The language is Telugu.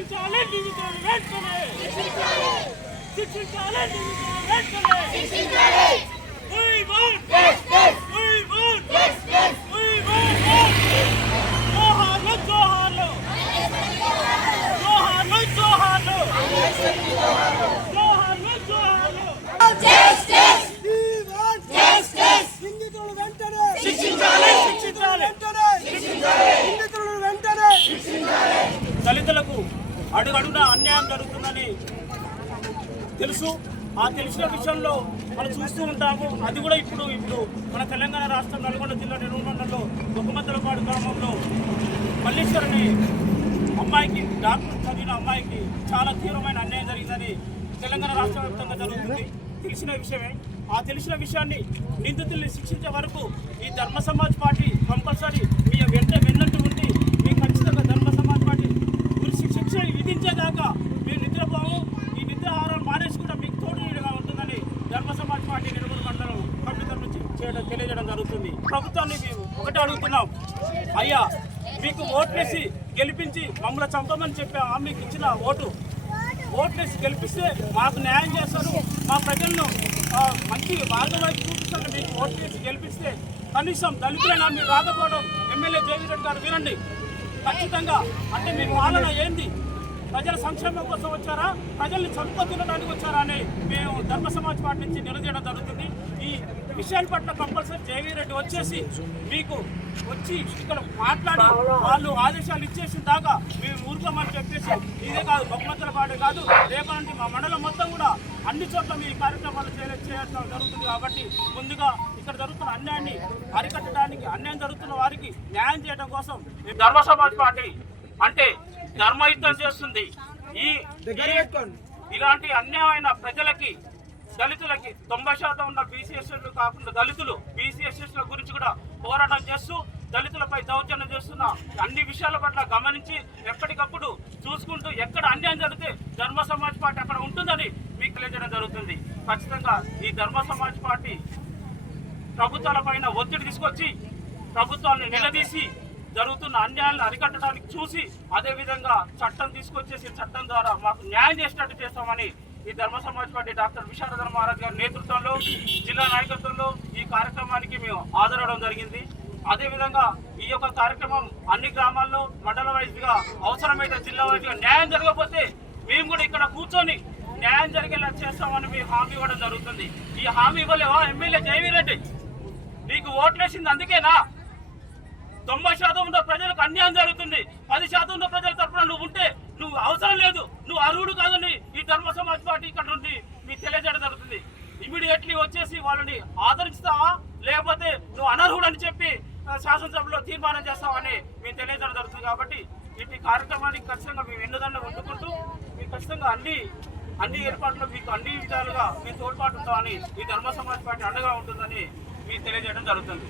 శిక్షించాలి నిందితులను వెంటనే శిక్షించాలి నిందితులను వెంటనే We want We want We want జోహార్లు జోహార్లు జోహార్లు జోహార్లు జోహార్లు జోహార్లు వెంటనే। శిక్షించాలి। శిక్షించాలి వెంటనే। నిందితులను వెంటనే। దళితులకు అడుగడుగున అన్యాయం జరుగుతుందని తెలుసు. ఆ తెలిసిన విషయంలో మనం చూస్తూ ఉంటాము. అది కూడా ఇప్పుడు ఇప్పుడు మన తెలంగాణ రాష్ట్రం నల్గొండ జిల్లా నిర్మూలనలో బొక్కమద్దలపాడు గ్రామంలో మల్లేశ్వరని అమ్మాయికి డాక్టర్ చదివిన అమ్మాయికి చాలా తీవ్రమైన అన్యాయం జరిగిందని తెలంగాణ రాష్ట్ర వ్యాప్తంగా జరుగుతుంది. తెలిసిన విషయమే. ఆ తెలిసిన విషయాన్ని నిందితుల్ని శిక్షించే వరకు ఈ ధర్మ సమాజ్ పార్టీ కంపల్సరీ మీ వెంట వెన్నంటూ ఉండి మీ ఖచ్చితంగా ధర్మ సమాజ్ పార్టీ మీరు శిక్ష విధించేదాకా మీరు నిద్రపోము. ఈ నిద్రాహారాలు మానేసి కూడా మీకు తోడు నీడగా ఉంటుందని ధర్మ సమాజ్ పార్టీ నిర్మూల మండలం కంప్యూటర్ నుంచి చేయడం తెలియజేయడం జరుగుతుంది. ప్రభుత్వాన్ని మేము ఒకటే అడుగుతున్నాం. అయ్యా మీకు ఓట్లేసి గెలిపించి మమ్మల్ని చంపమని చెప్పి మీకు ఇచ్చిన ఓటు. ఓట్లేసి గెలిపిస్తే మాకు న్యాయం చేస్తారు. మా ప్రజలను మంచి మార్గం వైపు చూపిస్తారు. మీకు ఓట్లేసి గెలిపిస్తే కనీసం దళితులైనా మీరు రాకపోవడం ఎమ్మెల్యే జయవీరెడ్డి గారు వినండి. ఖచ్చితంగా అంటే మీ పాలన ఏంది? ప్రజల సంక్షేమం కోసం వచ్చారా? ప్రజల్ని చంప తినడానికి వచ్చారా అని మేము ధర్మ సమాజ్ పార్టీ నుంచి నిలదీయడం జరుగుతుంది. ఈ విషయాల పట్ల కంపల్సరీ జయవీరెడ్డి వచ్చేసి మీకు వచ్చి ఇక్కడ మాట్లాడి వాళ్ళు ఆదేశాలు ఇచ్చేసిన దాకా మేము ఊరుకోమని చెప్పేసి ఇదే కాదు బహుమతుల పాటే కాదు. రేపటి మా మండలం మొత్తం కూడా అన్ని చోట్ల మీ కార్యక్రమాలు చేయడం జరుగుతుంది కాబట్టి ముందుగా ఇక్కడ జరుగుతున్న అన్యాయాన్ని అరికట్టడానికి అన్యాయం జరుగుతున్న వారికి న్యాయం చేయడం కోసం ధర్మ సమాజ్ పార్టీ అంటే ధర్మయుద్ధం చేస్తుంది. ఈ ఇలాంటి అన్యాయమైన ప్రజలకి దళితులకి తొంభై శాతం ఉన్న బీసీఎస్ఎస్ కాకుండా దళితులు బీసీఎస్ఎస్ గురించి కూడా పోరాటం చేస్తూ దళితులపై దౌర్జన్యం చేస్తున్న అన్ని విషయాల పట్ల గమనించి ఎప్పటికప్పుడు చూసుకుంటూ ఎక్కడ అన్యాయం జరిగితే ధర్మ సమాజ్ పార్టీ అక్కడ ఉంటుందని మీకు తెలియజేయడం జరుగుతుంది. ఖచ్చితంగా ఈ ధర్మ సమాజ్ పార్టీ ప్రభుత్వాల పైన ఒత్తిడి తీసుకొచ్చి ప్రభుత్వాన్ని నిలదీసి జరుగుతున్న అన్యాయాలను అరికట్టడానికి చూసి అదేవిధంగా చట్టం తీసుకొచ్చేసి చట్టం ద్వారా మాకు న్యాయం చేసినట్టు చేస్తామని ఈ ధర్మ సమాజ్ పార్టీ డాక్టర్ విశారధర మహారాజ్ గారి నేతృత్వంలో జిల్లా నాయకత్వంలో ఈ కార్యక్రమానికి మేము హాజరవడం జరిగింది. అదేవిధంగా ఈ యొక్క కార్యక్రమం అన్ని గ్రామాల్లో మండల వైజ్గా అవసరమైతే జిల్లా వైజ్గా న్యాయం జరగకపోతే మేము కూడా ఇక్కడ కూర్చొని న్యాయం జరిగేలా చేస్తామని మీరు హామీ ఇవ్వడం జరుగుతుంది. ఈ హామీ ఇవ్వలేవా? ఎమ్మెల్యే జయవీరెడ్డి నీకు ఓట్లేసింది అందుకేనా? తొంభై శాతం ఉన్న ప్రజలకు అన్యాయం జరుగుతుంది. పది శాతం ఉన్న ప్రజల తరఫున నువ్వు ఉంటే నువ్వు అవసరం లేదు. నువ్వు అర్హుడు కాదని ఈ ధర్మ సమాజ్ పార్టీ ఇక్కడ నుండి మీకు తెలియజేయడం జరుగుతుంది. ఇమీడియట్లీ వచ్చేసి వాళ్ళని ఆదరిస్తావా? లేకపోతే నువ్వు అనర్హుడు అని చెప్పి శాసనసభలో తీర్మానం చేస్తావని మేము తెలియజేయడం జరుగుతుంది కాబట్టి ఇటు కార్యక్రమానికి ఖచ్చితంగా మేము ఎన్నుదండ వండుకుంటూ మీకు ఖచ్చితంగా అన్ని అన్ని ఏర్పాట్లు మీకు అన్ని విధాలుగా మీ తోడ్పాటు ఉంటామని ఈ ధర్మ సమాజ్ పార్టీ అండగా ఉంటుందని మీకు తెలియజేయడం జరుగుతుంది.